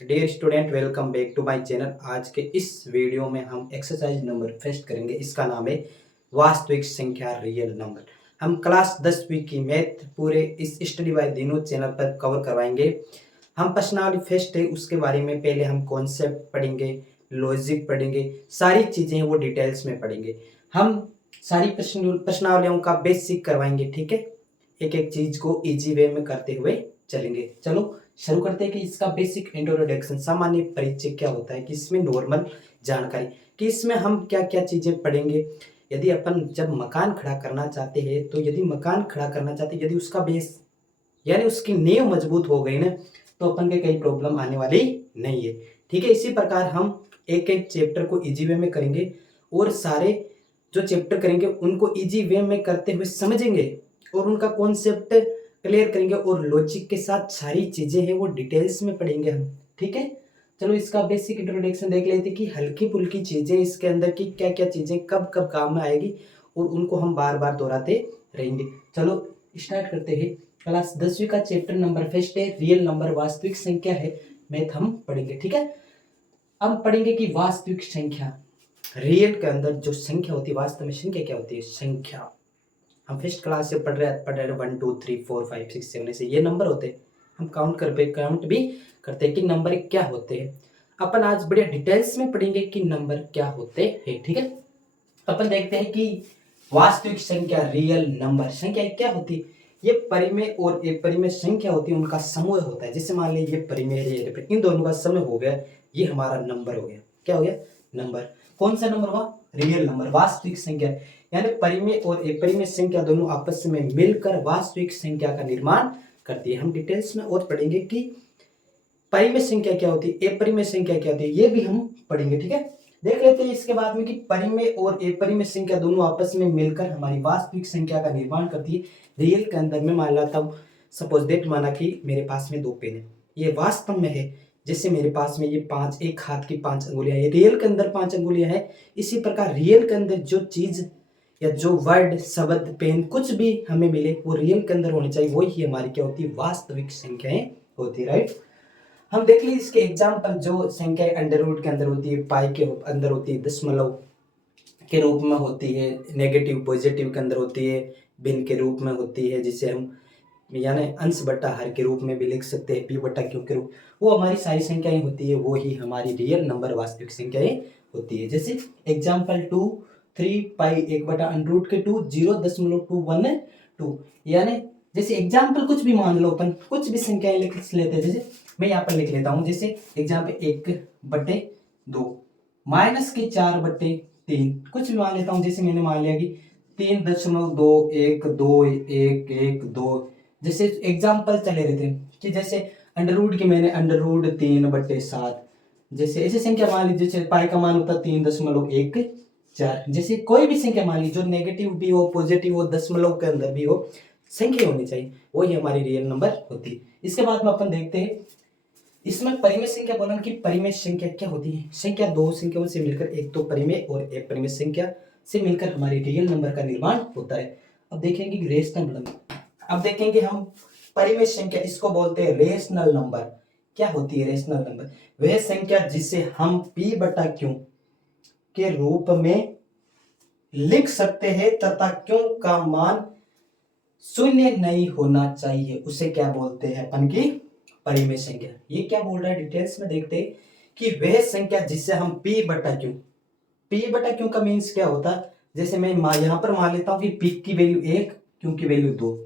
Dear student, welcome back to my channel. आज के इस वीडियो में हम एक्सरसाइज नंबर फर्स्ट करेंगे। इसका नाम है वास्तविक संख्या रियल नंबर। हम क्लास 10वीं की मैथ पूरे इस स्टडी बाय दिनों चैनल पर कवर करवाएंगे। हम प्रश्नावली फर्स्ट है उसके बारे में पहले हम कॉन्सेप्ट पढ़ेंगे, लॉजिक पढ़ेंगे, सारी चीज़ें वो डिटेल्स में पढ़ेंगे। हम सारी प्रश्नावलियों का बेसिक करवाएंगे, ठीक है। एक एक चीज़ को इजी वे में करते हुए चलेंगे। चलो शुरू करते हैं कि इसका बेसिक इंट्रोडक्शन, सामान्य परिचय क्या होता है, कि इसमें नॉर्मल जानकारी, कि इसमें हम क्या क्या चीज़ें पढ़ेंगे। यदि अपन जब मकान खड़ा करना चाहते हैं तो यदि उसका बेस यानी उसकी नींव मजबूत हो गई ना, तो अपन के कई प्रॉब्लम आने वाली नहीं है, ठीक है। इसी प्रकार हम एक एक चैप्टर को इजी वे में करेंगे और सारे जो चैप्टर करेंगे उनको इजी वे में करते हुए समझेंगे और उनका कॉन्सेप्ट क्लियर करेंगे और लॉजिक के साथ सारी चीजें हैं वो डिटेल्स में पढ़ेंगे हम, ठीक है। चलो इसका बेसिक इंट्रोडक्शन देख लेते हैं कि हल्की फुल्की चीजें इसके अंदर की क्या क्या चीजें कब कब काम में आएगी और उनको हम बार बार दोहराते रहेंगे। चलो स्टार्ट करते हैं। क्लास 10वीं का चैप्टर नंबर फर्स्ट है रियल नंबर, वास्तविक संख्या है, मैथ हम पढ़ेंगे, ठीक है। अब पढ़ेंगे कि वास्तविक संख्या रियल के अंदर जो संख्या होती है, वास्तव में संख्या क्या होती है। संख्या हम फर्स्ट क्लास से पढ़ रहे 1 2 3 4 5 6 7 से ये नंबर होते हैं। हम काउंट भी करते हैं कि नंबर क्या होते हैं। अपन आज बढ़िया डिटेल्स में पढ़ेंगे कि नंबर क्या होते हैं, ठीक है। अपन देखते हैं कि वास्तविक संख्या रियल नंबर संख्या क्या होती है। ये परिमेय और अपरिमेय संख्या होती है, उनका समूह होता है। जैसे मान लीजिए ये परिमेय है, ये इन दोनों का समूह हो गया, ये हमारा नंबर हो गया। क्या हो गया? नंबर। कौन सा नंबर हुआ? रियल नंबर, वास्तविक संख्या। यानी परिमेय और अपरिमेय संख्या दोनों आपस में मिलकर वास्तविक संख्या का निर्माण करती है। हम डिटेल्स में और पढ़ेंगे कि परिमेय संख्या क्या होती है, अपरिमेय संख्या क्या होती है, ये भी हम पढ़ेंगे, ठीक है। देख लेते हैं इसके बाद में कि परिमेय और अपरिमेय संख्या दोनों आपस में मिलकर हमारी वास्तविक संख्या का निर्माण करती है। रियल के अंदर में मान लेता हूँ, सपोज दैट माना कि मेरे पास में 2 पेन है, ये वास्तव में है। जैसे मेरे पास में ये 5, एक हाथ की 5 अंगुलियां, ये रियल के अंदर 5 अंगुलियां है। इसी प्रकार रियल के अंदर जो चीज या जो वर्ड, शब्द, पेन कुछ भी हमें मिले वो रियल के अंदर होनी चाहिए, वही हमारी क्या होती है, वास्तविक संख्याएं होती है, राइट। हम देख लीजिए इसके एग्जाम्पल, जो संख्याएं अंडर रूट के अंदर होती है, पाई के अंदर होती है, दशमलव के रूप में होती है, नेगेटिव पॉजिटिव के अंदर होती है, भिन्न के रूप में होती है, जिसे हम यानी अंश बट्टा हर के रूप में भी लिख सकते हैं, पी बट्टा क्यू के रूप, वो हमारी सारी संख्याएं होती है, वो ही हमारी रियल नंबर वास्तविक संख्याएं होती है। जैसे एग्जाम्पल 2 3 पाई 1/√2 0.212, यानी जैसे एग्जाम्पल कुछ भी मान लो, अपन कुछ भी संख्याएं लिख लेते हैं। जैसे मैं यहाँ पर लिख लेता हूँ, जैसे एग्जाम्पल 1/2 -4/3, कुछ भी मान लेता हूँ। जैसे मैंने मान लिया कि 3.2121112। जैसे एग्जाम्पल चले रहते हैं कि जैसे अंडर की मैंने √3/7, जैसे ऐसे संख्या मान लीजिए, जैसे पाई का मान होता है 3.14। जैसे कोई भी संख्या मान लीजिए, जो नेगेटिव भी हो, पॉजिटिव हो, दशमलव के अंदर भी हो, संख्या होनी चाहिए, वही हमारी रियल नंबर होती है। इसके बाद में अपन देखते हैं इसमें परिमेय संख्या बोला कि परिमेय संख्या क्या होती है। संख्या दो संख्याओं से मिलकर, एक तो परिमेय और एक परिमेय संख्या से मिलकर हमारी रियल नंबर का निर्माण होता है। अब देखेंगे रेशनल नंबर। अब देखेंगे हम परिमेय संख्या, इसको बोलते हैं रेशनल नंबर। क्या होती है रेशनल नंबर? वह संख्या जिसे हम p/q के रूप में लिख सकते हैं तथा q का मान शून्य नहीं होना चाहिए, उसे क्या बोलते हैं अपन की परिमेय संख्या। ये क्या बोल रहा है डिटेल्स में देखते हैं कि वह संख्या जिसे हम p/q का मीन्स क्या होता है। जैसे मैं यहाँ पर मान लेता हूँ कि p की वैल्यू 1, q की वैल्यू 2।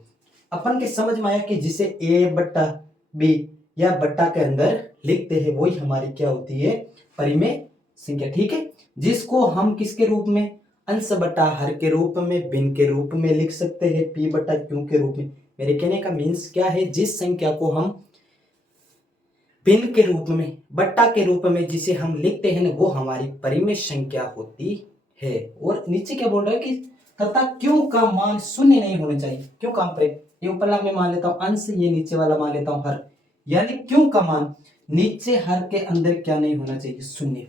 अपन के समझ में आया कि जिसे a/b या बट्टा के अंदर लिखते हैं वही हमारी क्या होती है, परिमेय संख्या, ठीक है। जिसको हम किसके रूप में, अंश बटा हर के रूप में, भिन्न के रूप में लिख सकते हैं, p/q के रूप में। मेरे कहने का मीन्स क्या है, जिस संख्या को हम भिन्न के रूप में, बट्टा के रूप में जिसे हम लिखते हैं ना, वो हमारी परिमेय संख्या होती है। और नीचे क्या बोल रहा है कि तथा क्यों का मान शून्य नहीं होना चाहिए। क्यों काम पर, ये ऊपरला में मान लेता हूं अंश, ये नीचे वाला मान लेता हूं हर, यानी क्यों का मान नीचे हर के अंदर क्या नहीं होना चाहिए, शून्य।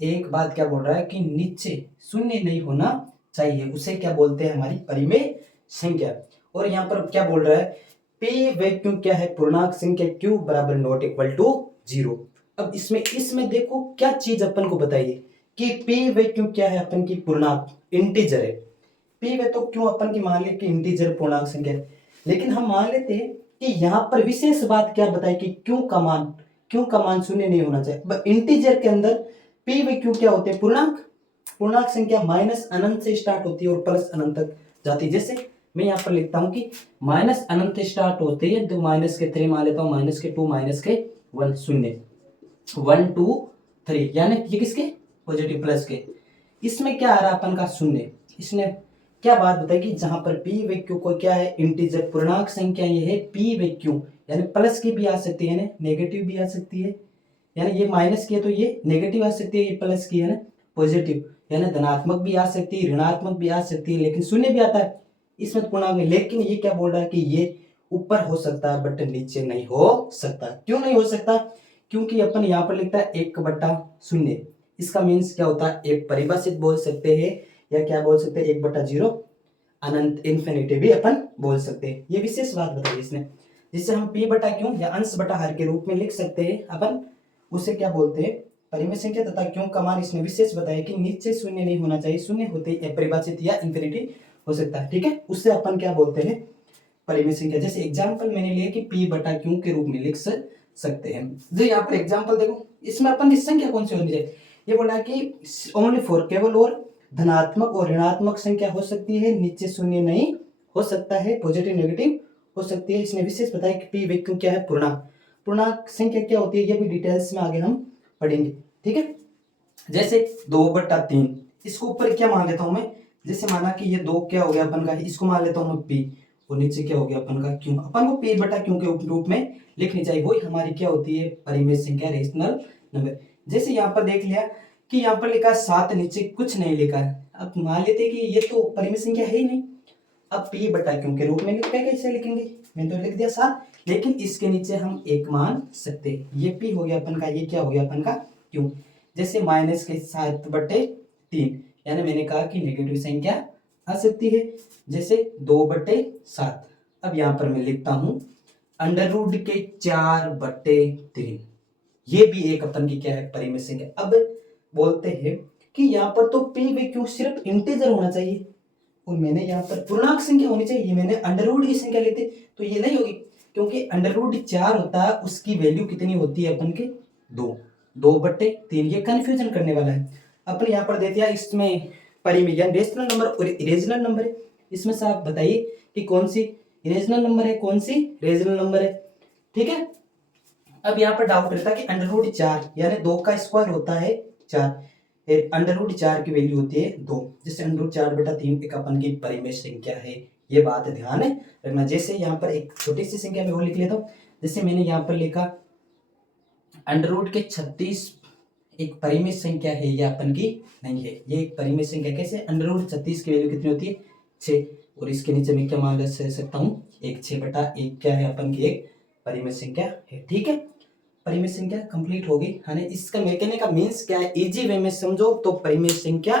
एक बात क्या बोल रहा है कि नीचे शून्य नहीं होना चाहिए, उसे क्या बोलते हैं, हमारी परिमेय संख्या। और यहाँ पर क्या बोल रहा है, p व q क्या है, पूर्णांक संख्या q बराबर ≠ जीरो। अब इसमें देखो क्या चीज अपन को बताइए कि पी वैक्यू क्या है, अपन की पूर्णांक इंटीजर है। पी वे तो क्यों अपन की मान ली कि इंटीजर पूर्णांक संख्या है, लेकिन हम मान लेते हैं कि यहाँ पर विशेष बात क्या बताई कि क्यों का मान शून्य नहीं होना चाहिए। इंटीजर के अंदर पी वे क्यू क्या होते हैं, पूर्णांक। पूर्णांक संख्या माइनस अनंत से स्टार्ट होती है और प्लस अनंत तक जाती है। जैसे मैं यहाँ पर लिखता हूँ कि माइनस अनंत स्टार्ट होते हैं तो माइनस के 3 मान लेता हूँ, माइनस के 2, माइनस के 1, शून्य 1 2 3, यानी ये किसके पॉजिटिव प्लस के। इसमें क्या आ रहा है अपन का शून्य। इसने क्या बात बताई कि जहां पर पी वे क्यू को क्या है, इंटीजर पूर्णांक संख्या ये है पी वे क्यू, यानी प्लस की भी आ सकती है ना, नेगेटिव भी आ सकती है, यानी ये माइनस की है तो ये नेगेटिव आ सकती है, ये प्लस की है ना पॉजिटिव, यानी धनात्मक भी आ सकती है, ऋणात्मक भी आ सकती है, लेकिन शून्य भी आता है इसमें पूर्णांक में। लेकिन ये क्या बोल रहा है कि ये ऊपर हो सकता है बट नीचे नहीं हो सकता। क्यों नहीं हो सकता, क्योंकि अपन यहाँ पर लिखता है 1/0। इसका मीन्स क्या होता है, एक परिभाषित बोल सकते हैं या क्या बोल सकते हैं 1/0 अनंत इन्फिनिटी भी अपन बोल सकते हैं। ये विशेष बात बताई इसने, जिससे हम p बटा क्यों या अंश बटा हर के रूप में लिख सकते हैं अपन, उसे क्या बोलते हैं परिमेय संख्या। तथा क्यों का मान इसने विशेष बताया कि नीचे शून्य नहीं होना चाहिए, शून्य होते ही अपरिभाषित या इंफिनिटी हो सकता है। ठीक है, उससे अपन क्या बोलते हैं परिमेय संख्या। जैसे एग्जाम्पल मैंने लिया कि p बटा क्यों के रूप में लिख सकते हैं। जो यहाँ पर एग्जाम्पल देखो, इसमें अपन की संख्या कौन सी होनी चाहिए, ये बोला कि ओनली फॉर, केवल और धनात्मक और ऋणात्मक संख्या हो सकती है, नीचे शून्य नहीं हो सकता है, पॉजिटिव नेगेटिव हो सकती है। इसने विशेष बताया कि पी वैक्यू क्या है, पूर्णांक। पूर्णांक संख्या क्या होती है ये भी डिटेल्स में आगे हम पढ़ेंगे। ठीक है, जैसे 2/3, इसको ऊपर क्या मान लेता हूं मैं, जैसे माना कि ये 2 क्या हो गया अपन का, इसको मान लेता हूं मैं पी, और नीचे क्या हो गया अपन का क्यों। अपन को पी बटा क्यों के रूप में लिखनी चाहिए, वही हमारी क्या होती है परिमेय संख्या, रेशनल नंबर। जैसे यहाँ पर देख लिया कि यहाँ पर लिखा 7, नीचे कुछ नहीं लिखा है। अब मान लेते कि ये तो परिमेय संख्या है ही नहीं। अब p बटा क्यों के रूप में लिखते हैं, कैसे लिखेंगे, मैंने तो लिख दिया 7, लेकिन इसके नीचे हम 1 मान सकते हैं। ये p हो गया अपन का, ये क्या हो गया अपन का क्यों। जैसे माइनस के 7/3, यानी मैंने कहा कि नेगेटिव संख्या आ सकती है, जैसे 2/7। अब यहाँ पर मैं लिखता हूं √ के 4/3, ये भी एक अपन की क्या है परिमेय संख्या। अब बोलते हैं कि यहाँ पर तो p वे क्यों सिर्फ इंटीजर होना चाहिए और मैंने यहाँ पर पूर्णांक संख्या होनी चाहिए, मैंने √ की संख्या लेते तो ये नहीं होगी, क्योंकि √4 होता है, उसकी वैल्यू कितनी होती है अपन के 2/3। ये कंफ्यूजन करने वाला है। अपन यहाँ पर देते हैं इसमें परिमेय यानी रेशनल नंबर और इरेशनल नंबर है। इसमें से आप बताइए कि कौन सी इरेशनल नंबर है, कौन सी रेशनल नंबर है। ठीक है, अब यहाँ पर डाउट रहता है कि √4 यानी 2 का स्क्वायर होता है 4, √4 की वैल्यू होती है 2, जिससे √4/3 एक अपन की परिमेय संख्या है। ये बात ध्यान रखना। जैसे यहाँ पर एक छोटी सी संख्या में वो लिख लेता हूँ, जैसे मैंने यहाँ पर लिखा √36 एक परिमेय संख्या है, ये अपन की नहीं है, ये एक परिमेय संख्या। कैसे, √36 की वैल्यू कितनी होती है 6, और इसके नीचे मैं क्या मान सकता हूँ 1, 6/1 क्या है अपन की एक परिमेय संख्या है। ठीक है, परिमेय संख्या कंप्लीट होगी है ना। इसका कहने का मीन्स क्या है, इजी वे में समझो तो परिमेय संख्या,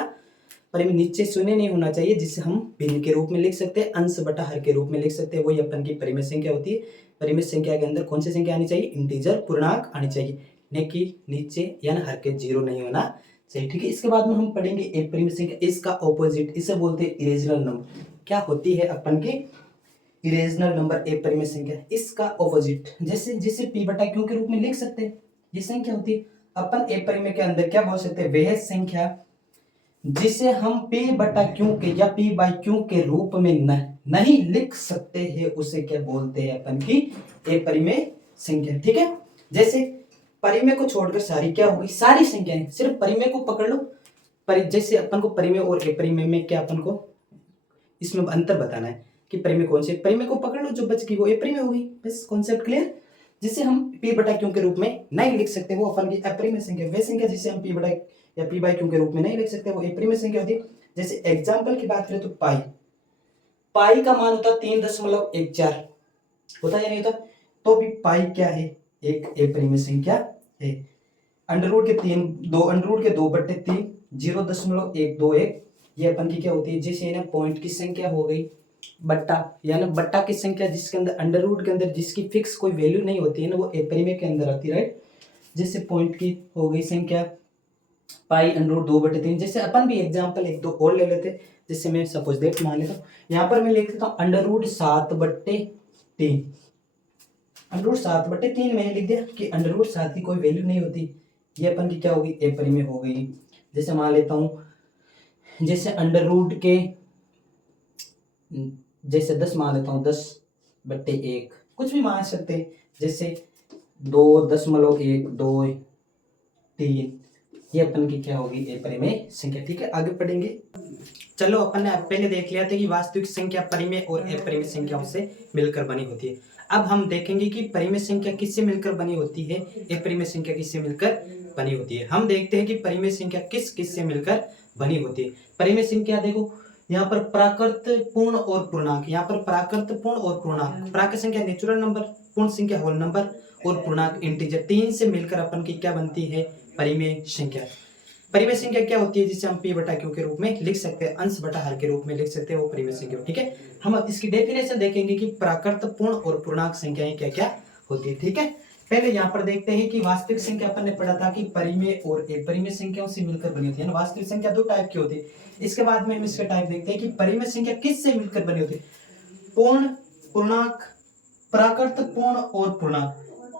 परिमेय नीचे शून्य नहीं होना चाहिए, जिसे हम भिन्न के रूप में लिख सकते हैं, अंश बटा हर के रूप में लिख सकते हैं, वही अपन की परिमेय संख्या होती है। परिमेय संख्या के अंदर कौन सी संख्या आनी चाहिए, इंटीजर पूर्णांक आनी चाहिए, न कि नीचे यानी हर के 0 नहीं होना चाहिए। ठीक है, इसके बाद में हम पढ़ेंगे एक परिमेय संख्या, इसका ऑपोजिट, इसे बोलते हैं इरेशनल नंबर। क्या होती है अपन की इरेशनल नंबर, एक परिमेय संख्या, इसका ऑपोजिट, जैसे जिसे p बटा क्यों के रूप में लिख सकते हैं, ये संख्या होती है। अपन एक परिमेय के अंदर क्या बोल सकते हैं, वह संख्या जिसे हम p बटा क्यों के या p बाई क्यों के रूप में नहीं लिख सकते हैं, उसे क्या बोलते हैं अपन की एक परिमेय संख्या। ठीक है, जैसे परिमेय को छोड़कर सारी क्या होगी, सारी संख्याएं, सिर्फ परिमेय को पकड़ लो। जैसे अपन को परिमेय और अपरिमेय में क्या अपन को इसमें अंतर बताना है कि परिमेय कौन से, परिमेय को पकड़ लो, जो बच गई वो अपरिमेय होगी, बस कॉन्सेप्ट क्लियर। जिसे हम p बटा क्यों के रूप में नहीं लिख सकते वो अपन की अपरिमेय संख्या। वे संख्या जिसे हम p बटा या p बाई क्यों के रूप में नहीं लिख सकते वो अपरिमेय संख्या होती है। जैसे एग्जाम्पल की बात करें तो पाई का मान होता है 3.14 होता है या नहीं होता, तो भी पाई क्या है, एक अपरिमेय संख्या है। √2/3 0.121 ये अपन की क्या होती है, जैसे ना पॉइंट की संख्या हो गई, बट्टा यानी बट्टा की संख्या जिसके अंदर √ के अंदर जिसकी फिक्स कोई वैल्यू नहीं होती है ना, वो अपरिमेय के अंदर आती है, राइट। जैसे पॉइंट की हो गई संख्या पाई अंडर रूट 2/3। जैसे अपन भी एग्जांपल एक दो और ले लेते, जैसे मैं सपोज दैट मान लेता हूँ, यहाँ पर मैं लिख देता हूँ अंडर रूट 7/3। अंडर रूट 7/3 मैंने लिख दिया कि अंडर रूट 7 की कोई वैल्यू नहीं होती, ये अपन की क्या होगी, ए परिमेय हो गई। जैसे मान लेता हूँ, जैसे अंडर रूट के जैसे 10 मान लेता हूँ, 10/1 कुछ भी मान सकते हैं, जैसे 2.1 2 3, ये अपन की क्या होगी, ए परिमेय संख्या। ठीक है, आगे पढ़ेंगे। चलो अपन ने पहले देख लिया था कि वास्तविक संख्या परिमेय और अपरिमेय संख्याओं से मिलकर बनी होती है। अब हम देखेंगे कि परिमेय संख्या किससे मिलकर बनी होती है, अपरिमेय संख्या किससे मिलकर बनी होती है। हम देखते हैं कि परिमेय संख्या किस किस से मिलकर बनी होती है। परिमेय संख्या देखो, यहाँ पर प्राकृत, पूर्ण और पूर्णांक। यहाँ पर प्राकृत, पूर्ण और पूर्णांक। प्राकृत संख्या नेचुरल नंबर, पूर्ण संख्या होल नंबर और पूर्णांक इंटीजर, तीन से मिलकर अपन की क्या बनती है, परिमेय संख्या। परिमेय संख्या क्या होती है, जिसे हम p बटा q के रूप में लिख सकते हैं, अंश बटा हर के रूप में लिख सकते हैं, वो परिमेय संख्या। ठीक है, हम अब इसकी डेफिनेशन देखेंगे कि प्राकृत, पूर्ण और पूर्णांक संख्याएं क्या क्या होती है। ठीक है, पहले यहाँ पर देखते हैं कि वास्तविक संख्या अपन ने पढ़ा था कि परिमेय और अपरिमेय संख्याओं से मिलकर बनी होती है। वास्तविक संख्या दो टाइप की होती है। इसके बाद में हम इसका टाइप देखते हैं कि परिमेय संख्या किससे मिलकर बनी होती है। पूर्ण, पूर्णांक, प्राकृत, पूर्ण और पूर्णांक,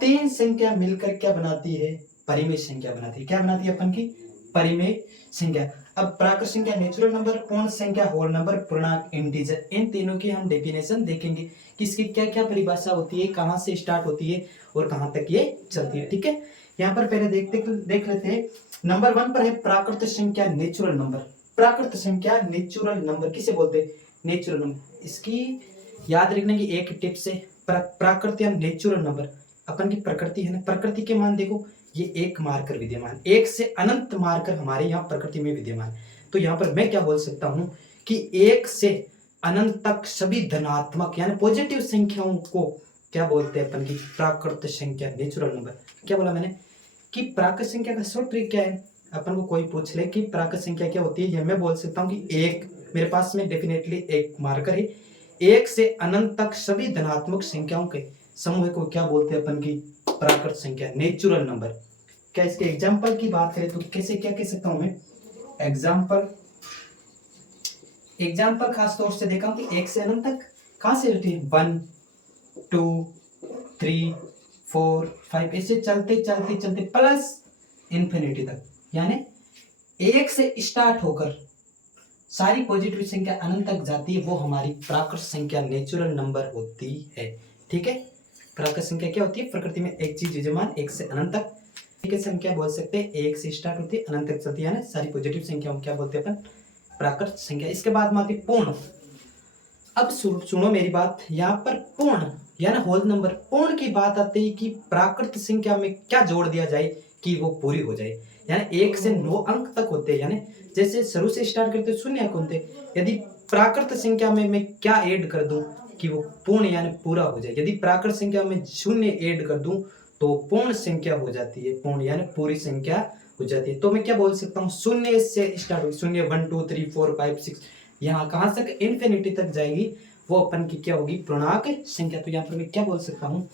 तीन संख्या मिलकर क्या बनाती है, परिमेय संख्या बनाती है। क्या बनाती है अपन की, परिमेय संख्या। अब प्राकृत संख्या नेचुरल नंबर, पूर्ण संख्या होल नंबर, पूर्णांक इंटीजर, इन तीनों की हम डेफिनेशन देखेंगे कि इसकी क्या क्या परिभाषा होती है, कहां से स्टार्ट होती है और कहां तक ये चलती है। ठीक है, यहाँ पर पहले देख लेते हैं। नंबर 1 पर है प्राकृत संख्या नेचुरल नंबर। प्राकृत संख्या नेचुरल नंबर किसे बोलते हैं, नेचुरल नंबर। इसकी याद रखने की एक टिप से, प्राकृत या नेचुरल नंबर, अपन की प्रकृति है ना, प्रकृति के मान देखो, ये एक मार्कर विद्यमान, एक से अनंत मार्कर हमारे यहाँ प्रकृति में विद्यमान। तो यहाँ पर मैं क्या बोल सकता हूँ कि एक से अनंत तक सभी धनात्मक यानी पॉजिटिव संख्याओं को क्या बोलते हैं अपन की, प्राकृत संख्या नेचुरल नंबर। क्या बोला मैंने कि प्राकृत संख्या का शॉर्ट ट्रिक क्या है, अपन को कोई पूछ ले कि प्राकृत संख्या क्या होती है, ये मैं बोल सकता हूँ कि एक, मेरे पास में डेफिनेटली एक मार्कर है, एक से अनंत तक सभी धनात्मक संख्याओं के समूह को क्या बोलते हैं अपन की, प्राकृत संख्या नेचुरल नंबर। क्या इसके एग्जाम्पल की बात करें तो कैसे क्या कह सकता हूं मैं, एग्जाम्पल खास तौर से देखा कि एक से अनंत तक कहां से होती है, 1 2 3 4 5, ऐसे चलते चलते चलते प्लस इंफिनिटी तक, यानी एक से स्टार्ट होकर सारी पॉजिटिव संख्या अनंत तक जाती है, वो हमारी प्राकृत संख्या नेचुरल नंबर होती है। ठीक है, प्राकृत संख्या क्या होती है, प्रकृति में एक चीज विद्यमान एक से अनंत तक। ठीक है, हम क्या बोल सकते हैं, एक से स्टार्ट होती है अनंत तक चलती है ना, सारी पॉजिटिव संख्याओं क्या बोलते हैं अपन, प्राकृत संख्या। इसके बाद में आती पूर्ण। अब सुनो मेरी बात, यहाँ पर पूर्ण यानी होल नंबर, पूर्ण की बात आती है कि प्राकृत संख्या में क्या जोड़ दिया जाए कि वो पूरी हो जाए, यानी 1 से 9 अंक तक होते हैं, यानी जैसे शुरू से स्टार्ट करते शून्य अंक होते, यदि प्राकृत संख्या में मैं क्या ऐड कर दूं कि वो पूर्ण यानी पूरा हो जाए। यदि प्राकृत संख्या में शून्य ऐड कर दूं तो पूर्ण संख्या हो जाती है, पूर्ण यानी पूरी संख्या हो जाती है। तो मैं क्या बोल सकता हूँ, शून्य से स्टार्ट हो, शून्य 1 2 3 4 5 6, यहाँ कहां तक, इन्फिनिटी तक जाएगी, वो अपन की क्या होगी, पूर्णांक संख्या। तो यहाँ पर मैं क्या बोल सकता हूँ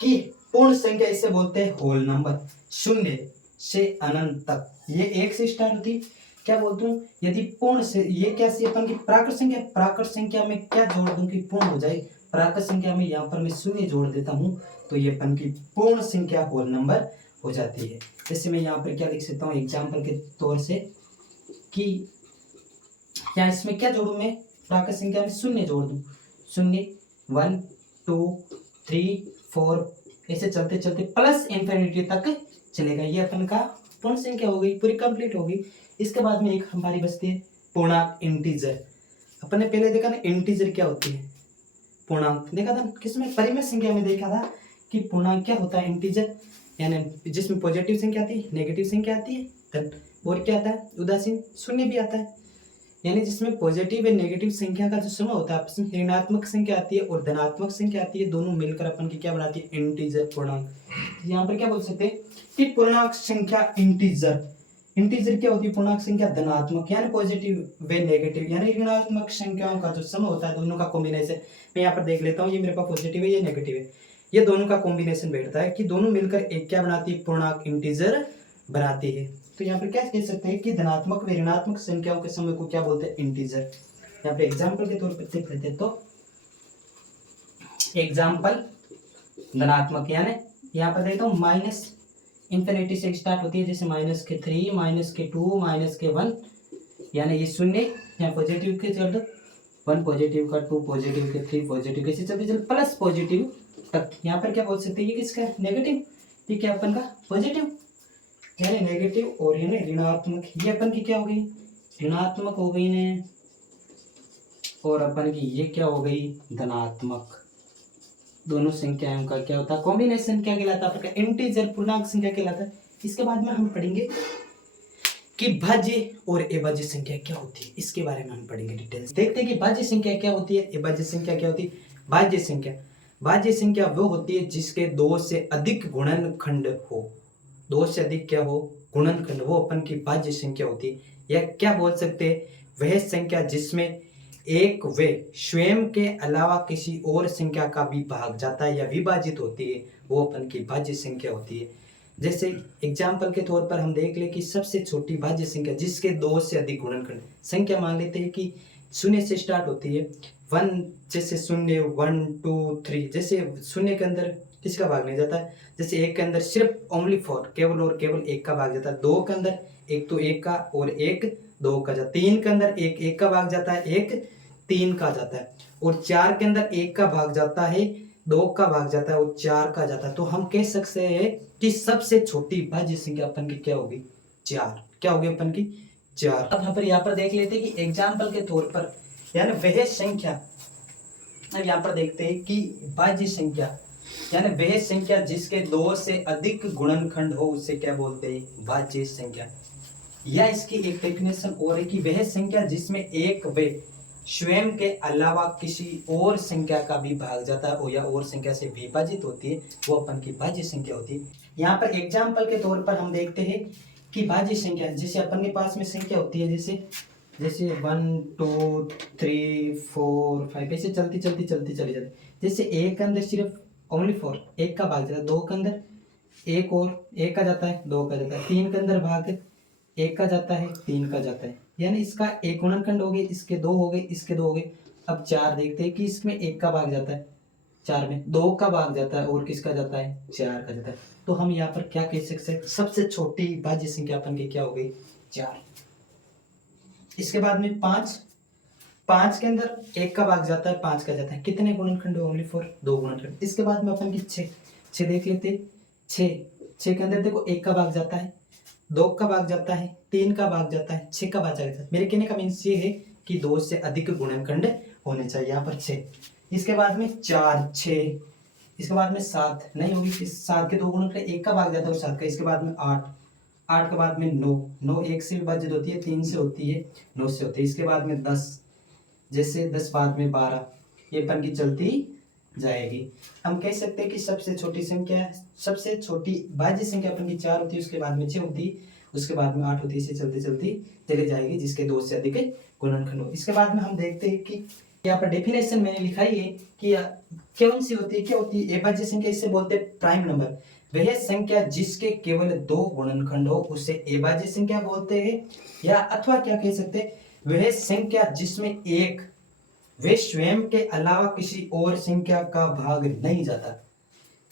कि पूर्ण संख्या इसे बोलते हैं होल नंबर, शून्य से अनंत तक, ये एक से स्टार्ट होती है। क्या बोलता हूँ, यदि पूर्ण से, ये क्या सी अपन की प्राकृत संख्या, प्राकृत संख्या में क्या जोड़ दूं कि पूर्ण हो जाए, प्राकृत संख्या में यहाँ पर मैं शून्य जोड़ देता हूँ तो ये अपन की पूर्ण संख्या होल नंबर हो जाती है। जैसे मैं यहाँ पर क्या लिख सकता हूँ एग्जाम्पल के तौर से कि यहाँ इसमें क्या जोड़ू मैं, प्राकृत संख्या में शून्य जोड़ दूं, शून्य 1 2 3 4, ऐसे चलते चलते प्लस इंफिनिटी तक चलेगा, ये अपन का पूर्ण संख्या हो गई, पूरी कंप्लीट होगी। इसके बाद में एक हमारी बचती है पूर्णांक इंटीजर। अपन ने पहले देखा ना इंटीजर क्या होती है, पूर्णांक देखा था किसमें, परिमेय संख्या में देखा था कि पूर्णांक क्या होता है, इंटीजर, यानी जिसमें पॉजिटिव संख्या आती है, नेगेटिव संख्या आती है, धन, और क्या आता है, उदासीन, शून्य भी आता है, यानी जिसमें पॉजिटिव और नेगेटिव संख्या का जो समूह होता है, आपस में ऋणात्मक संख्या आती है और धनात्मक संख्या आती है, दोनों मिलकर अपन की क्या बनाती है, इंटीजर पूर्णांक। यहाँ पर क्या बोल सकते हैं कि पूर्णांक संख्या इंटीजर, इंटीजर क्या होती है, पूर्णांक संख्या धनात्मक यानी पॉजिटिव व नेगेटिव यानी ऋणात्मक संख्याओं का जो समूह होता है, दोनों का कॉम्बिनेशन। मैं यहाँ पर देख लेता हूँ, ये मेरे पास पॉजिटिव है, ये नेगेटिव है, ये दोनों का कॉम्बिनेशन बैठता है कि दोनों मिलकर एक क्या बनाती है, पूर्णांक इंटीजर बनाती है। तो यहाँ पर क्या कह सकते हैं कि धनात्मक व ऋणात्मक संख्याओं के समय को क्या बोलते हैं, इंटीजर। यहाँ पे एग्जाम्पल के तौर पर देख लेते हैं, तो एग्जाम्पल धनात्मक यानी यहाँ पर देखता हूँ माइनस इंफिनिटी से स्टार्ट होती है, जैसे -3, -2, -1, यानी ये शून्य, यहाँ पॉजिटिव के चल दो, 1 पॉजिटिव का, 2 पॉजिटिव के, 3 पॉजिटिव के, चलते चल प्लस पॉजिटिव तक। यहाँ पर क्या बोल सकते हैं, ये किसका नेगेटिव, ये क्या अपन का पॉजिटिव यानी नेगेटिव, और यानी ऋणात्मक, ये अपन की क्या हो गई, ऋणात्मक हो गई ने, और अपन की ये क्या हो गई, धनात्मक। दोनों संख्याओं का क्या होता है, कॉम्बिनेशन क्या कहलाता है, आपका इंटीजर पूर्णांक संख्या कहलाता है। इसके बाद में हम पढ़ेंगे कि भाज्य और अभाज्य संख्या क्या होती है, इसके बारे में हम पढ़ेंगे डिटेल्स। देखते हैं कि भाज्य संख्या क्या होती है, अभाज्य संख्या क्या होती है। भाज्य संख्या वो होती है जिसके दो से अधिक गुणनखंड हो, दो से अधिक क्या हो, गुणनखंड, वो अपन की भाज्य संख्या होती है। या क्या बोल सकते हैं, वह संख्या जिसमें एक वे स्वयं के अलावा किसी और संख्या का भी भाग जाता है या विभाजित होती है, वो अपन की भाज्य संख्या होती है। जैसे एग्जाम्पल के तौर पर हम देख ले कि सबसे छोटी भाज्य संख्या जिसके दो से अधिक गुणनखंड, संख्या मान लेते हैं कि शून्य से स्टार्ट होती है, 1, जैसे शून्य 1 2 3, जैसे शून्य के अंदर किसका भाग नहीं जाता है, जैसे एक के अंदर सिर्फ ओनली 4 केवल और केवल एक का भाग जाता है, दो के अंदर एक तो एक का और एक दो का जाता है, तीन के अंदर एक का भाग जाता है, एक 3 का जाता है, और 4 के अंदर एक का भाग जाता है, 2 का भाग जाता है और 4 का जाता है। तो हम कह सकते हैं कि सबसे छोटी भाज्य संख्या अपन की क्या होगी, 4। क्या होगी अपन की, 4। अब यहाँ पर देख लेते हैं कि एग्जाम्पल के तौर पर, यानी वह संख्या, अब यहाँ पर देखते हैं कि भाज्य संख्या यानी वह संख्या जिसके दो से अधिक गुणनखंड हो, उसे क्या बोलते हैं, भाज्य संख्या। या इसकी एक डेफिनेशन और है कि वह संख्या जिसमें एक वे स्वयं के अलावा किसी और संख्या का भी भाग जाता है या और संख्या से विभाजित होती है, वो अपन की भाज्य संख्या होती है। यहाँ पर एग्जाम्पल के तौर पर हम देखते हैं कि भाज्य संख्या जैसे अपन के पास में संख्या होती है, जैसे 1 2 3 4 5 ऐसे चलती चली जाती। जैसे एक के अंदर सिर्फ ओनली 4 एक का भाग जाता है, दो के अंदर एक और एक का जाता है, दो का जाता है, तीन के अंदर भाग एक का जाता है, तीन का जाता है, यानी इसका एक गुणनखंड हो गए, इसके दो हो गए, इसके दो हो गए। अब 4 देखते हैं कि इसमें एक का भाग जाता है, 4 में 2 का भाग जाता है और किसका जाता है, 4 का जाता है। तो हम यहाँ पर क्या कह सकते हैं, सबसे छोटी भाज्य संख्या अपन की क्या हो गई, 4। इसके बाद में 5 के अंदर एक का भाग जाता है, 5 का जाता है, कितने गुणनखंड, ओनली 4 2 गुणनखंड। इसके बाद में अपन की 6 देख लेते, 6 के अंदर देखो एक का भाग जाता है, 2 का भाग जाता है, 3 का भाग जाता है, 6 का भाग जाता है। मेरे कहने का मीन्स ये है कि 2 से अधिक गुणनखंड होने चाहिए, यहाँ पर 6। इसके बाद में 4 6, इसके बाद में 7 नहीं होगी, इस 7 के 2 गुणनखंड एक का भाग जाता है और 7 का। इसके बाद में 8 के बाद में 9 1 से विभाजित होती है, 3 से होती है, 9 से होती है। इसके बाद में 10, जैसे 10 बाद में 12, ये अपन की चलती जाएगी। हम कह सकते हैं कि सबसे छोटी संख्या, सबसे छोटी भाज्य संख्या अपन की 4 होती है, उसके बाद में 6 होती है, उसके बाद में 8 होती है, इसे चलती चलती चली जाएगी जिसके 2 से अधिक गुणनखंड हो। इसके बाद में हम देखते हैं कि यहाँ पर डेफिनेशन मैंने लिखाई है कि कौन सी होती है, क्या होती है अभाज्य संख्या, इससे बोलते हैं प्राइम नंबर। वह संख्या जिसके केवल 2 गुणनखंड हो उसे अभाज्य संख्या बोलते हैं, या अथवा क्या कह सकते हैं, वह संख्या जिसमें एक वे स्वयं के अलावा किसी और संख्या का भाग नहीं जाता,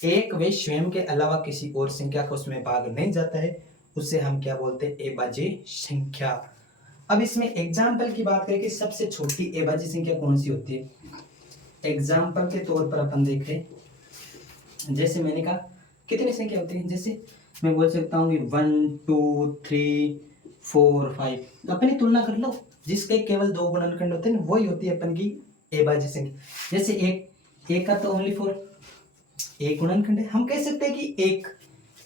एक वे स्वयं के अलावा किसी और संख्या का उसमें भाग नहीं जाता है, उसे हम क्या बोलते हैं, अभाज्य संख्या। अब इसमें एग्जाम्पल की बात करें कि सबसे छोटी अभाज्य संख्या कौन सी होती है। एग्जाम्पल के तौर पर अपन देख रहे, जैसे मैंने कहा कितनी संख्या होती है, जैसे मैं बोल सकता हूँ कि 1 2 3 4 5। अपनी तुलना कर लो, जिसके केवल 2 गुणनखंड होते हैं वही होती है अपन की अभाज्य संख्या। जैसे एक का तो ओनली 4 एक गुणनखंड है, हम कह सकते हैं कि एक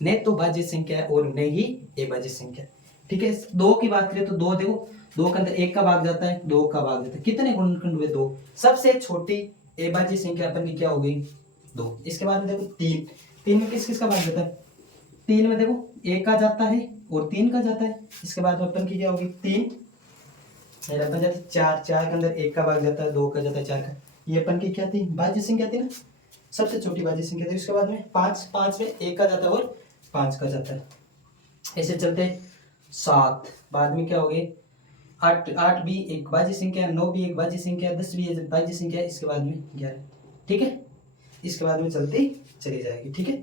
न तो भाज्य संख्या है और न ही अभाज्य संख्या, ठीक है। 2 की बात करें तो 2 देखो, 2 के अंदर एक का भाग जाता है, 2 का भाग जाता है, कितने गुणनखंड हुए, 2। सबसे छोटी अभाज्य संख्या अपन की क्या हो गई, 2। इसके बाद में देखो 3 में किस किस का भाग जाता है, 3 में देखो एक का जाता है और 3 का जाता है। इसके बाद में अपन की क्या होगी, 3 अपन जाते 4 के अंदर एक का भाग जाता है, 2 का जाता है, 4 का। ये अपन की क्या थी, भाज्य संख्या थी ना, सबसे छोटी भाज्य संख्या थी। उसके बाद में 5, 5 में 1 का जाता है और 5 का जाता है। ऐसे चलते 7, बाद में क्या हो गए 8, 8 भी एक भाज्य संख्या, 9 भी एक भाज्य संख्या, 10 भी एक भाज्य संख्या, इसके बाद में 11। ठीक है, इसके बाद में चलती चली जाएगी। ठीक है,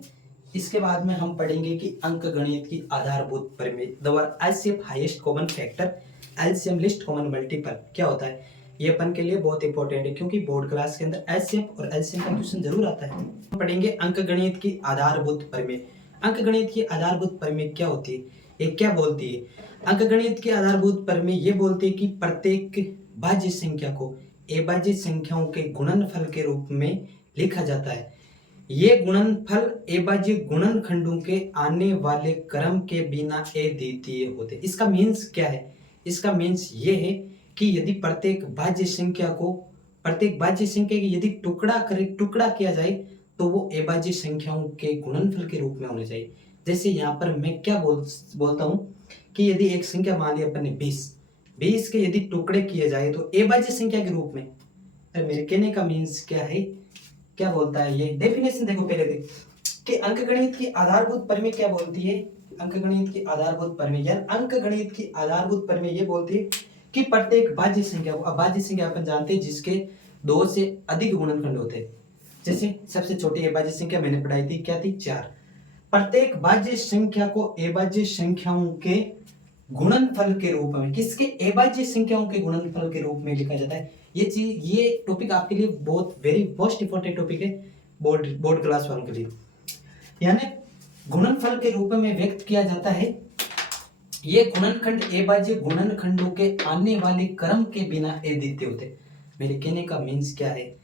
इसके बाद में हम पढ़ेंगे कि अंकगणित की आधारभूत प्रमेय, the LCM highest common factor, LCM list common multiple क्या होता है, ये अपन के लिए बहुत इंपॉर्टेंट है क्योंकि बोर्ड क्लास के अंदर एलसीएम और एलसीएम का क्वेश्चन जरूर आता है। हम पढ़ेंगे अंकगणित की आधारभूत प्रमेय। अंकगणित की आधारभूत प्रमेय क्या होती है, ये क्या बोलती है? अंकगणित की आधारभूत प्रमेय ये बोलती है कि प्रत्येक भाज्य संख्या को अभाज्य संख्याओं के गुणनफल के रूप में लिखा जाता है। ये गुणनफल अभाज्य गुणनखंडों के आने वाले क्रम के बिना अद्वितीय होते। इसका मीन्स क्या है? इसका मीन्स ये है कि यदि प्रत्येक भाज्य संख्या की यदि टुकड़ा किया जाए तो वो अभाज्य संख्याओं के गुणनफल के रूप में होने चाहिए। जैसे यहाँ पर मैं क्या बोलता हूँ कि यदि एक संख्या मान ली अपन ने 20 के यदि टुकड़े किए जाए तो अभाज्य संख्या के रूप में। मेरे कहने का मीन्स क्या है, क्या बोलता है ये डेफिनेशन देखो पहले देख कि अंकगणित की आधारभूत प्रमेय क्या बोलती है। अंकगणित की आधारभूत प्रमेय ये बोलती है कि प्रत्येक भाज्य संख्या को, अभाज्य संख्या अपन जानते हैं जिसके 2 से अधिक गुणनखंड होते हैं। जैसे सबसे छोटी अभाज्य संख्या मैंने पढ़ाई थी, क्या थी? 4। प्रत्येक भाज्य संख्या को अभाज्य संख्याओं के गुणनफल के रूप में, किसके? अभाज्य संख्याओं के गुणनफल के रूप में लिखा जाता है। ये टॉपिक आपके लिए बहुत वेरी मोस्ट इंपॉर्टेंट टॉपिक है बोर्ड क्लास वालों के लिए। यानी गुणनफल के रूप में व्यक्त किया जाता है। ये गुणनखंड अभाज्य गुणनखंडों के आने वाले क्रम के बिना अद्वितीय होते। मेरे कहने का मीन्स क्या है,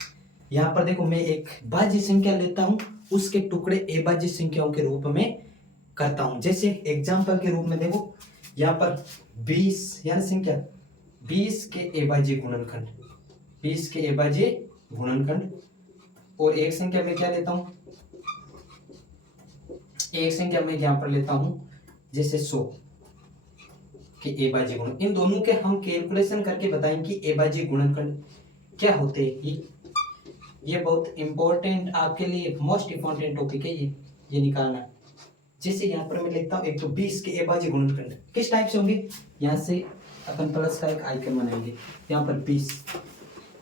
यहाँ पर देखो मैं एक भाज्य संख्या लेता हूँ, उसके टुकड़े अभाज्य संख्याओं के रूप में करता हूँ। जैसे एग्जाम्पल के रूप में देखो यहाँ पर 20 यानी संख्या 20 के अभाज्य गुणनखंड, 20 के अभाज्य गुणनखंड, और एक संख्या में क्या लेता हूँ, एक संख्या में यहाँ पर लेता हूँ जैसे 100 के अभाज्य गुण। इन दोनों के हम कैलकुलेशन करके बताएंगे कि अभाज्य गुणनखंड क्या होते हैं। ये बहुत इंपॉर्टेंट आपके लिए मोस्ट इंपॉर्टेंट टॉपिक है ये निकालना। जैसे यहाँ पर मैं लिखता हूँ 120 के अभाज्य गुणनखंड किस टाइप से होंगे, यहाँ से अपन प्लस का एक आइकन बनाएंगे, यहाँ पर 20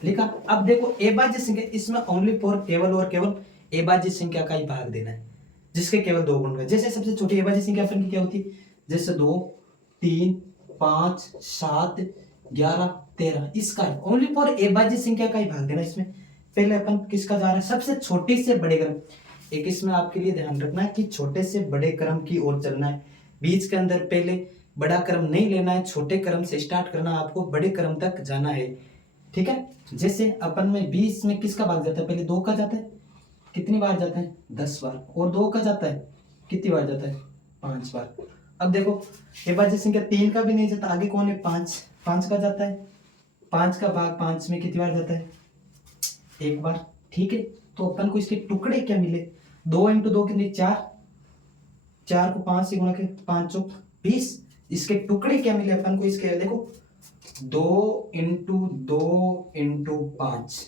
लिखा। अब देखो अभाज्य संख्या, इसमें ओनली फॉर केवल और केवल अभाज्य संख्या का ही भाग देना है जिसके केवल 2 गुण। जैसे सबसे छोटी अभाज्य संख्या अपन की क्या होती है, जैसे 2, 3, 5, 7, 11, 13, इसका ओनली फॉर अभाज्य संख्या का ही भाग देना। इसमें पहले अपन किसका जा रहा है, सबसे छोटी से बड़े क्रम। एक इसमें आपके लिए ध्यान रखना है कि छोटे से बड़े क्रम की ओर चलना है, बीच के अंदर पहले बड़ा क्रम नहीं लेना है, छोटे क्रम से स्टार्ट करना, आपको बड़े क्रम तक जाना है। ठीक है, जैसे अपन में 20 में किसका भाग जाता है, पहले 2 का जाता है, कितनी बार जाता है, 10 बार, और 2 का जाता है, कितनी बार जाता है, 5 बार। अब देखो अभाज्य संख्या 3 का भी नहीं जाता, आगे कौन है, 5 का जाता है, 5 का भाग 5 में कितनी बार जाता है, 1 बार। ठीक है, तो अपन को इसके टुकड़े क्या मिले, 2 × 2 कितने, 4 को 5 से गुणा के 5 चौक 20। इसके टुकड़े क्या मिले अपन को, इसके देखो 2 × 2 × 5।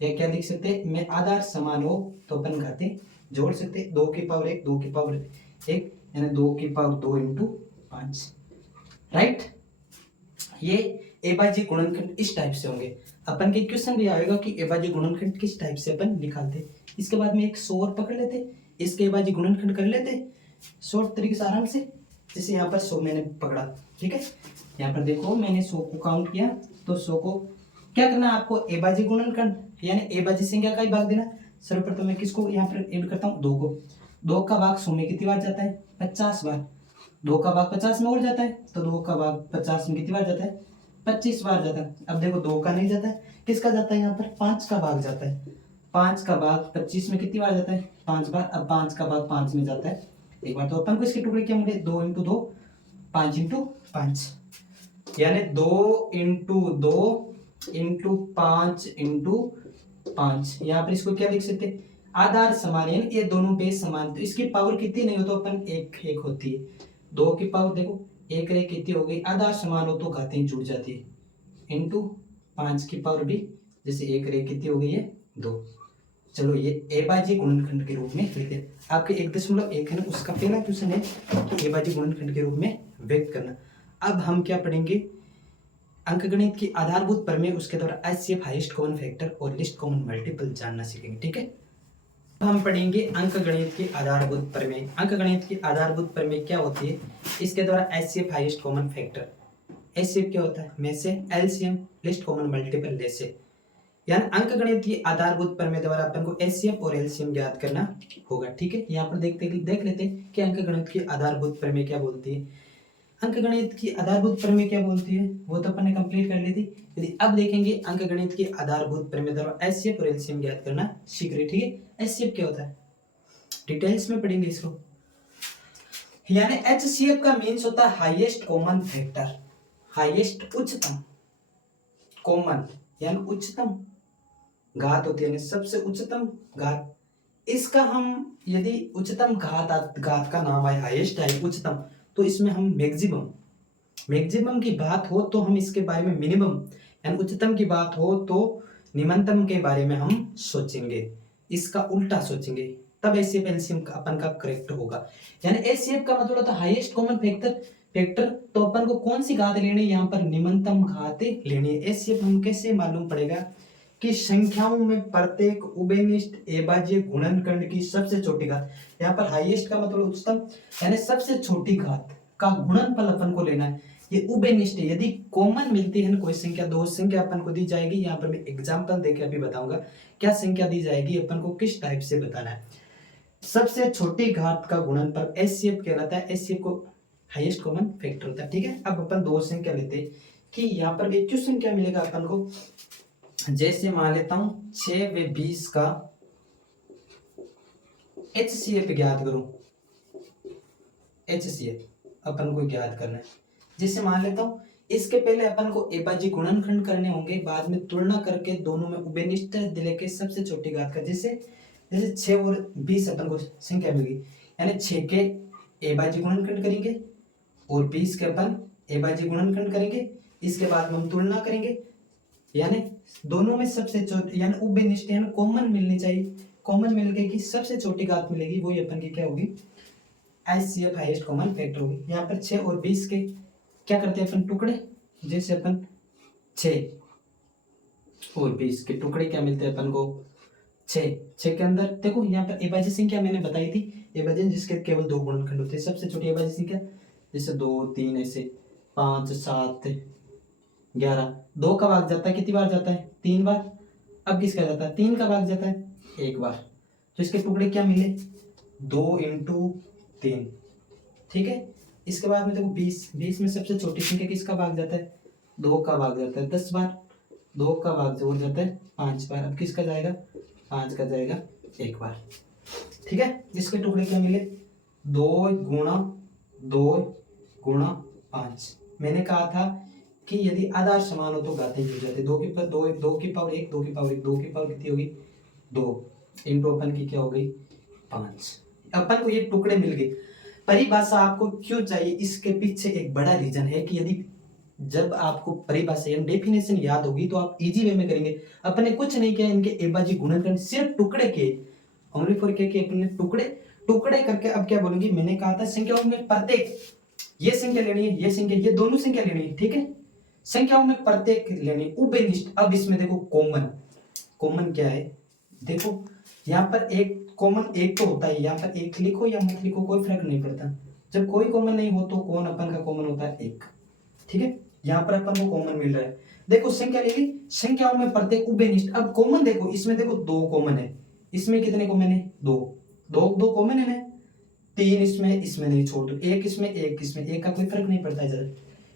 ये क्या लिख सकते हैं, में आधार समान हो तो अपन घाते जोड़ सकते हैं, 2 की पावर 1, 2 की पावर 1, यानी 2 की पावर 2 × 5। राइट, ये अभाज्य गुणनखंड इस टाइप से होंगे। अपन के क्वेश्चन भी आएगा कि अभाज्य गुणनखंड किस टाइप से अपन निकालते। इसके बाद में एक 100 और पकड़ लेते, इसके अभाज्य गुणनखंड कर लेते शॉर्ट तरीके से आराम से। जैसे यहाँ पर 100 मैंने पकड़ा, ठीक है, यहाँ पर देखो मैंने 100 को काउंट किया, तो 100 को क्या करना है आपको, अभाज्य गुणनखंड यानी अभाज्य संख्या का ही भाग देना। सर्वप्रथम मैं किसको यहाँ पर ऐड करता हूँ, 2 को। 2 का भाग 100 में कितनी बार जाता है, 50 बार। 2 का भाग 50 में और जाता है, तो 2 का भाग 50 में कितनी बार जाता है, 25 बार जाता है। अब देखो 2 का नहीं जाता है, किसका जाता है, यहाँ पर 5 का भाग जाता है। 5 का भाग 25 में कितनी बार जाता है, 5 बार। अब 5 का भाग 5 में जाता है एक बार। तो अपन को इसके टुकड़े क्या मिले, 2 × 2, 5 × 5, यानी 2 × 2 × 5 × 5। यहाँ पर इसको क्या लिख सकते, आधार समान, यानी ये दोनों बेस समान, तो इसकी पावर कितनी नहीं हो तो अपन 1 होती है। 2 की पावर देखो 1 रे कितनी हो गई, आधार समान हो तो घातें जुड़ जाती है, इंटू 5 की पावर भी, जैसे 1 रे कितनी हो गई है, 2। चलो ये एबाजी गुणनखंड के रूप में लिखते हैं। आपके 1.1 है ना, उसका पहला क्वेश्चन है कि एबाजी गुणनखंड के रूप में व्यक्त करना। अब हम क्या पढ़ेंगे, अंकगणित की आधारभूत प्रमेय, उसके द्वारा एचसीएफ हाईएस्ट कॉमन फैक्टर और लिस्ट कॉमन मल्टीपल जानना सीखेंगे। ठीक है, हम पढ़ेंगे अंकगणित की आधारभूत प्रमेय। अंकगणित की आधारभूत प्रमेय क्या होती है, इसके द्वारा HCF highest common factor, HCF क्या होता है, में से एलसीएम लिस्ट कॉमन मल्टीपल ले से, यानी अंकगणित की आधारभूत प्रमेय द्वारा अपन को एचसीएफ और एलसीएम ज्ञात करना होगा। ठीक है, यहाँ पर देख लेते हैं कि अंकगणित की आधारभूत प्रमेय क्या बोलती है। अंकगणित की आधारभूत प्रमेय क्या बोलती है वो तो अपन ने कंप्लीट कर ली थी। यदि अब देखेंगे अंकगणित की आधारभूत प्रमेय द्वारा एचसीएफ और एलसीएम ज्ञात करना सीख रहे। ठीक है, एचसीएफ क्या होता है डिटेल्स में पढ़ेंगे इसको। यानी एचसीएफ का मीन्स होता है हाईएस्ट कॉमन फैक्टर, हाईएस्ट उच्चतम कॉमन यानी उच्चतम घात होती है, सबसे उच्चतम घात। इसका हम यदि उच्चतम घात का नाम है हाईएस्ट है उच्चतम, तो इसमें हम मैक्सिमम की बात हो तो हम इसके बारे में मिनिमम, यानी उच्चतम की बात हो तो निम्नतम के बारे में हम सोचेंगे, इसका उल्टा सोचेंगे, तब एचसीएफ एलसीएम का अपन का करेक्ट होगा। यानी एचसीएफ का मतलब होता है हाईएस्ट कॉमन फैक्टर, तो अपन को कौन सी घात लेनी है, यहाँ पर निम्नतम घात लेनी है। एचसीएफ हम कैसे मालूम पड़ेगा कि संख्याओं में प्रत्येक उभयनिष्ठ एबाज्य गुणनखंड की सबसे छोटी घात, यहाँ पर हाईएस्ट का मतलब उच्चतम, यानी सबसे छोटी घात का गुणनफल अपन को लेना है। ये उभयनिष्ठ है, यदि कॉमन मिलती है ना कोई संख्या, दो संख्या अपन को दी जाएगी, यहाँ पर मैं एग्जांपल देके अभी बताऊंगा क्या संख्या दी जाएगी, अपन को किस टाइप से बताना है। सबसे छोटी घात का गुणनफल एचसीएफ कहलाता है, एचसीएफ को हाईएस्ट कॉमन फैक्टर होता है। ठीक है, अब अपन दो संख्या लेते हैं कि यहाँ पर एक क्यों संख्या मिलेगा अपन को, जैसे मान लेता हूं 6 व 20 का एचसीएफ ज्ञात करूं, एचसीएफ अपन को ज्ञात करना है। जैसे मान लेता हूं इसके पहले अपन को एबाजी गुणनखंड करने होंगे, बाद में तुलना करके दोनों में उभयनिष्ठ लेके सबसे छोटी घात का, जैसे 6 और 20 अपन को संख्या मिलेगी, यानी 6 के एबाजी गुणनखंड करेंगे और 20 के अपन एबाजी गुणनखंड करेंगे, इसके बाद में हम तुलना करेंगे, यानी दोनों में सबसे छोटी यानी उभयनिष्ठ यानी कॉमन मिलनी चाहिए, कॉमन मिल गई कि सबसे छोटी घात मिलेगी, वही अपन की क्या होगी एचसीएफ हाईएस्ट कॉमन फैक्टर होगी। यहाँ पर 6 और 20 के क्या करते हैं अपन टुकड़े, जैसे अपन 6 और 20 के टुकड़े क्या मिलते हैं अपन को 6 के अंदर देखो यहाँ पर एबाजी संख्या मैंने बताई थी, एबाजी जिसके केवल दो गुणनखंड होते हैं, सबसे छोटी एबाजी संख्या जैसे 2 3 ऐसे 5 7 11, 2 का भाग जाता है कितनी बार जाता है 3 बार, अब किसका जाता है 3 का भाग जाता है 1 बार, तो इसके टुकड़े क्या मिले 2 × 3। ठीक है, इसके बाद में देखो 20 में सबसे छोटी संख्या किसका भाग जाता है 2 का भाग जाता है 10 बार, 2 का भाग जोड़ जाता है 5 बार, अब किसका जाएगा 5 का जाएगा 1 बार। ठीक है, इसके टुकड़े क्या मिले 2 × 5। मैंने कहा था कि यदि आधार समान हो तो घातें जुड़ जाती है, 2 की पावर 1 2 की पावर 1 2 की पावर 1 2 की पावर कितनी होगी 2 इंटू अपन की क्या हो गई 5। अपन को ये टुकड़े मिल गए। परिभाषा आपको क्यों चाहिए, इसके पीछे एक बड़ा रीजन है कि यदि जब आपको परिभाषा यानी डेफिनेशन याद होगी तो आप इजी वे में करेंगे। अपने कुछ नहीं किया, इनके एबाजी गुणनखंड सिर्फ टुकड़े के ओनली फॉर के अपने टुकड़े करके अब क्या बोलूंगी, मैंने कहा था संख्याओं में प्रत्येक ये संख्या लेनी है, ये संख्या, ये दोनों संख्या लेनी है। ठीक है, संख्याओं में प्रत्येक लेनी उभयनिष्ठ। अब इसमें देखो कॉमन क्या है, देखो यहाँ पर एक कॉमन एक तो होता है, यहाँ पर एक लिखो या मत लिखो कोई फर्क नहीं पड़ता, जब कोई कॉमन नहीं हो तो कौन अपन का कॉमन होता है 1। ठीक है, यहाँ पर अपन को कॉमन मिल रहा है, देखो संख्या ले ली, संख्याओं में प्रत्येक उभयनिष्ठ। अब कॉमन देखो, इसमें देखो 2 कॉमन है, इसमें कितने कॉमन है 2 कॉमन है ना, 3 इसमें नहीं छोड़ दो, 1 इसमें 1 इसमें, 1 का कोई फर्क नहीं पड़ता है ज्यादा,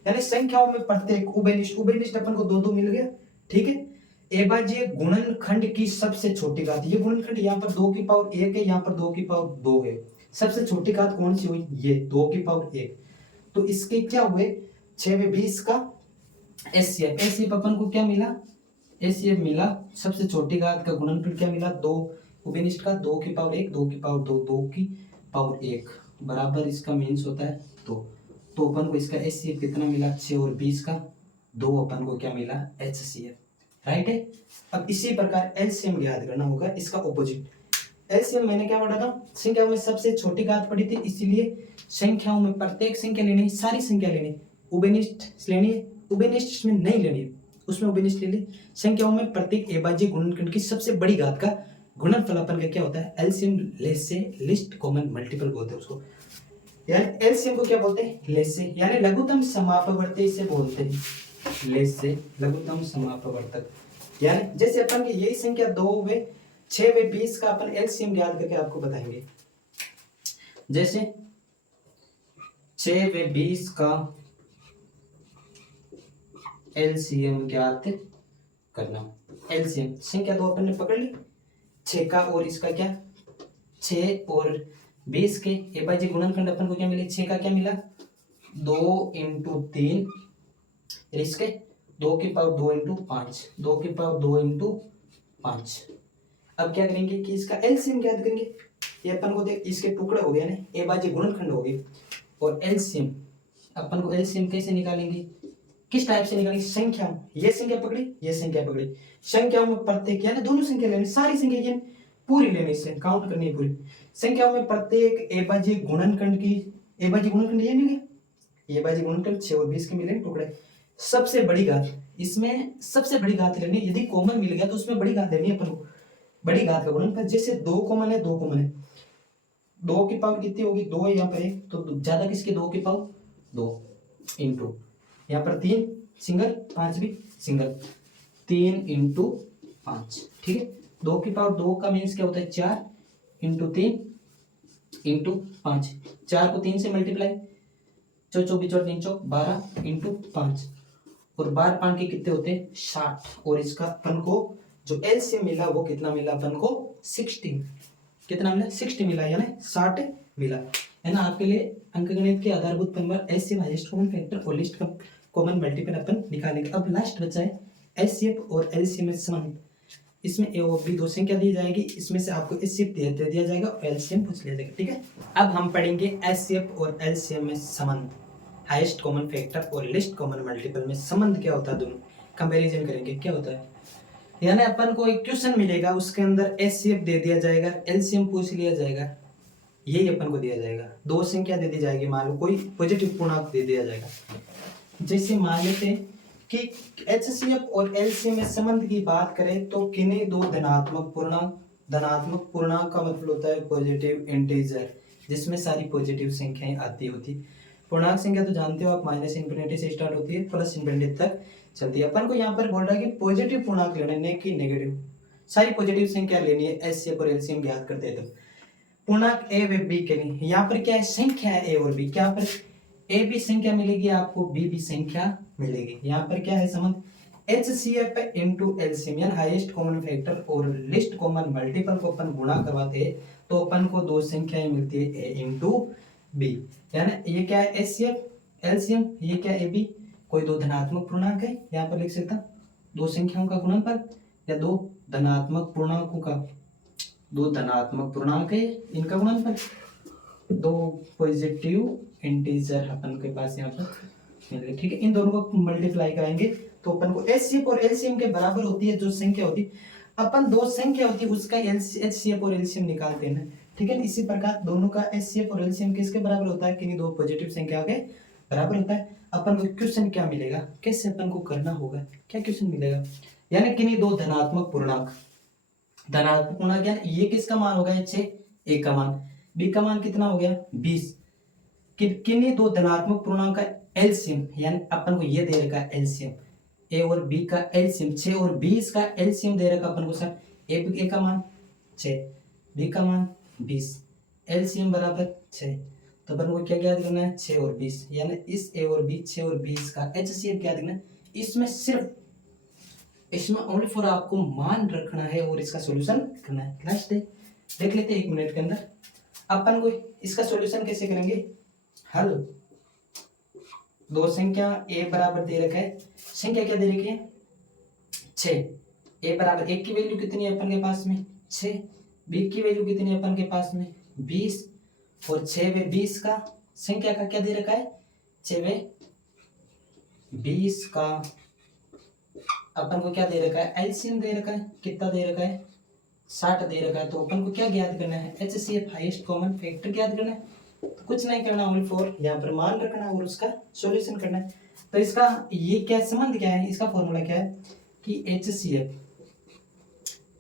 यानी संख्याओं में प्रत्येक उभयनिष्ठ अपन को 2 मिल गया। ठीक है, एबाज्य गुणनखंड की सबसे छोटी घात, ये गुणनखंड यहाँ पर 2 की पावर 1 है, यहाँ पर 2 की पावर 2 है, सबसे छोटी घात कौन सी हुई ये 2 की पावर 1, तो इसके क्या हुए 6 व 20 का एचसीएफ अपन को क्या मिला एचसीएफ मिला, सबसे छोटी घात का गुणनफल क्या मिला 2 उभयनिष्ठ का 2 की पावर 1 2 की पावर 2 2 की पावर 1 बराबर इसका मीन्स होता है 2। अपन को इसका एचसीएफ कितना मिला 6 और 20 का 2 अपन को क्या मिला एचसीएफ राइट है। अब इसी प्रकार एलसीएम ज्ञात करना होगा, इसका ऑपोजिट। एलसीएम मैंने क्या पढ़ा था, संख्याओं में सबसे छोटी घात पढ़ी थी, इसीलिए संख्याओं में प्रत्येक संख्या लेनी, सारी संख्या लेनी, उभयनिष्ठ लेनी है, उभयनिष्ठ में नहीं लेनी है, उसमें उभयनिष्ठ ले ली। संख्याओं में प्रत्येक अभाज्य गुणनखंड की सबसे बड़ी घात का गुणनफल अपन का क्या होता है, एलसीएम लेस से लिस्ट कॉमन मल्टीपल बोलते हैं उसको। यानी एलसीएम को क्या बोलते हैं, लेस से, यानी लघुत्तम समापवर्ती इसे बोलते हैं, लेस से लघुत्तम समापवर्तक। यानी जैसे अपन की यही संख्या 2 व 6 व 20 का अपन एलसीएम ज्ञात करके आपको बताएंगे। जैसे 6 व 20 का एलसीएम ज्ञात करना। एलसीएम संख्या 2 अपन ने पकड़ ली, 6 का और इसका क्या, 6 और 20 के अभाज्य गुणनखंड अपन को क्या मिले, 6 का क्या मिला 2 × 3, इसके 2 की पावर 2 × 5, 2 की पावर 2 × 5। अब क्या करेंगे कि इसका एलसीएम ज्ञात करेंगे। ये अपन को देख, इसके टुकड़े हो गए ना, अभाज्य गुणनखंड हो गए, और एलसीएम अपन को एलसीएम कैसे निकालेंगे, किस टाइप से निकालेंगे, संख्याओं, ये संख्या पकड़ी, ये संख्या पकड़ी, संख्याओं में प्रत्येक, यानी दोनों संख्या लेनी, सारी संख्या यानी पूरी लेनी, इससे काउंट करनी है पूरी। संख्याओं में प्रत्येक अभाज्य गुणनखंड की, अभाज्य गुणनखंड ये मिले, ये अभाज्य गुणनखंड 6 और 20 के मिले टुकड़े, सबसे बड़ी घात, इसमें सबसे बड़ी घात लेनी, यदि कॉमन मिल गया तो उसमें बड़ी घात लेनी है अपन को, बड़ी घात का गुणनफल। जैसे 2 कॉमन है, 2 कॉमन है, 2 की पावर कितनी होगी, 2 है यहाँ पर है, तो ज्यादा किसके 2 की पावर 2 इंटू, यहाँ पर 3 सिंगल, 5 भी सिंगल, 3 × 5, ठीक है। 2 की पावर 2 का मीन्स क्या होता है, 4 × 3 × 5, 4 को 3 से मल्टीप्लाई, 4 24 और 3 चौक 12 × 5, और 12 5 के कितने होते हैं 60, और इसका अपन को जो एलसीएम मिला वो कितना मिला अपन को 60, कितना मिला 60 मिला, यानी 60 मिला, है ना। आपके लिए अंकगणित के आधारभूत परिमाण एलसीएम हाईएस्ट कॉमन फैक्टर और लिस्ट कॉमन मल्टीपल अपन निकालेंगे। अब लास्ट बचा है एचसीएफ और एलसीएम में संबंध, इसमें ए और बी 2 संख्या दी जाएगी, इसमें से आपको एचसीएफ दे दिया जाएगा और एलसीएम पूछ लिया जाएगा, ठीक है। अब हम पढ़ेंगे एचसीएफ और एलसीएम में संबंध, हाईएस्ट कॉमन फैक्टर और लिस्ट कॉमन मल्टीपल में संबंध क्या होता है, दोनों कंपैरिजन करेंगे क्या होता है। यानी अपन को एक क्वेश्चन मिलेगा, उसके अंदर एचसीएफ दे दिया जाएगा, एलसीएम पूछ लिया जाएगा, यही अपन को दिया जाएगा, 2 संख्या दे दी जाएगी, मान लो कोई पॉजिटिव पूर्णांक दे दिया जाएगा। जैसे मान लेते हैं कि एचसीएफ और एलसीएम में संबंध की बात करें तो किन्हीं 2 धनात्मक पूर्णांक का मतलब होता है पॉजिटिव इंटीजर, जिसमें सारी पॉजिटिव संख्याएं आती होती। पूर्णांक संख्या तो जानते हो आप, -∞ से स्टार्ट होती है, +∞ तक चलती है। अपन को यहाँ पर बोल रहा है कि पॉजिटिव पूर्णांक लेना है, कि नेगेटिव, सारी पॉजिटिव संख्या लेनी है, एचसीएफ और एलसीएम ज्ञात करते हैं। तो पूर्णांक ए व बी के लिए यहाँ पर क्या है, संख्या है ए और बी, क्या पर ए भी संख्या मिलेगी आपको, बी भी संख्या मिलेगी। यहाँ पर क्या है संबंध, एचसीएफ इंटू एलसीएम, यानी हाईएस्ट कॉमन फैक्टर और लिस्ट कॉमन मल्टीपल को अपन गुणा करवाते हैं तो अपन को 2 संख्याएं मिलती है, ए इंटू बी, यानी ये क्या है एचसीएफ एलसीएम, ये क्या है ए बी, कोई 2 धनात्मक पूर्णांक है, यहाँ पर लिख सकता 2 संख्याओं का गुणनफल, या 2 धनात्मक पूर्णांकों का, 2 धनात्मक पूर्णांक है इनका गुणनफल, 2 पॉजिटिव इंटीजर अपन के पास यहाँ पर मिल गए, ठीक है। इन दोनों को मल्टीप्लाई कराएंगे तो अपन को एचसीएफ और एलसीएम के बराबर होती है जो संख्या होती है, अपन 2 संख्या होती है उसका एचसीएफ और एलसीएम निकालते हैं, ठीक है। इसी प्रकार दोनों का एचसीएफ और एलसीएम किसके बराबर होता है, किन्हीं 2 पॉजिटिव संख्या के बराबर होता है। अपन को क्वेश्चन क्या मिलेगा, कैसे अपन को करना होगा, क्या क्वेश्चन मिलेगा, यानी किन्हीं 2 धनात्मक पूर्णांक, धनात्मक पूर्णांक यानी ये किसका मान होगा 6, ए का मान, बी का मान कितना हो गया 20, किन्हीं 2 धनात्मक पूर्णांक का एलसीएम, यानी अपन को ये दे रखा है एलसीएम, ए और बी का एलसीएम 6 और 20 का एलसीएम दे रखा अपन को सर, ए का मान 6, बी का मान 20, एलसीएम बराबर 6, तो अपन को क्या ज्ञात करना है 6 और 20, यानी इस ए और बी 6 और 20 का एचसीएफ ज्ञात करना है। इसमें सिर्फ इसमें ओनली फॉर आपको मान रखना है और इसका सॉल्यूशन करना है। लास्ट देख लेते हैं 1 मिनट के अंदर। अपन को इसका सॉल्यूशन कैसे करेंगे, हल 2 संख्या ए बराबर दे रखा है, संख्या क्या दे रखी है 6, ए बराबर 1 की वैल्यू कितनी है अपन के पास में 6, बी की वैल्यू कितनी है अपन के पास में 20, और 6 व 20 का संख्या का क्या दे रखा है 6 व 20 का अपन को क्या दे रखा है, एलसीएम दे रखा है, कितना दे रखा है 60 दे रखा है। तो अपन को क्या ज्ञात करना है, HCF हाईएस्ट कॉमन फैक्टर ज्ञात करना है। तो कुछ नहीं करना, ओनली फॉर यहाँ पर मान रखना और उसका सॉल्यूशन करना है। तो इसका ये क्या संबंध क्या है, इसका फॉर्मूला क्या है कि HCF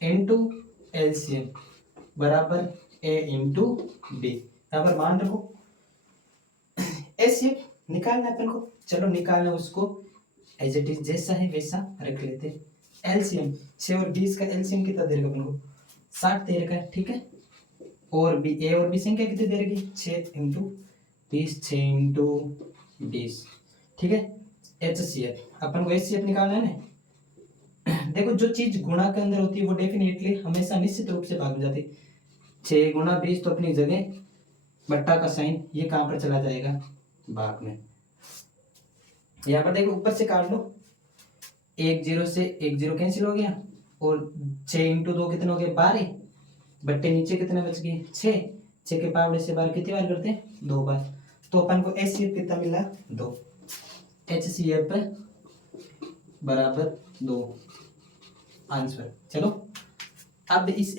इंटू एलसीएम बराबर A इंटू बी। यहाँ पर मान रखो HCF निकालना अपन को, चलो निकालना उसको एज इट इज जैसा है वैसा रख लेते। एलसीएम 6 और 20 का एलसीएम कितना दे रखा अपन को 60 दे रखा है, ठीक है। और बी ए और बी संख्या कितनी दे रखी 6 इंटू 20, 6 इंटू 20, ठीक है। HCF अपन को HCF निकालना है ना। देखो जो चीज गुणा के अंदर होती है वो डेफिनेटली हमेशा निश्चित रूप से भाग में जाती है। 6 गुणा 20 तो अपनी जगह, बट्टा का साइन ये कहाँ पर चला जाएगा भाग में। यहाँ पर देखो ऊपर से काट लो, 1 0 से 1 0 कैंसिल हो गया और 6 इंटू 2 कितने हो गए 12, बट्टे नीचे कितने बच गए 6 के पावड़े से 12 कितनी बार करते हैं 2 बार। तो अपन को HCF कितना मिला 2, HCF बराबर 2 आंसर। चलो अब इस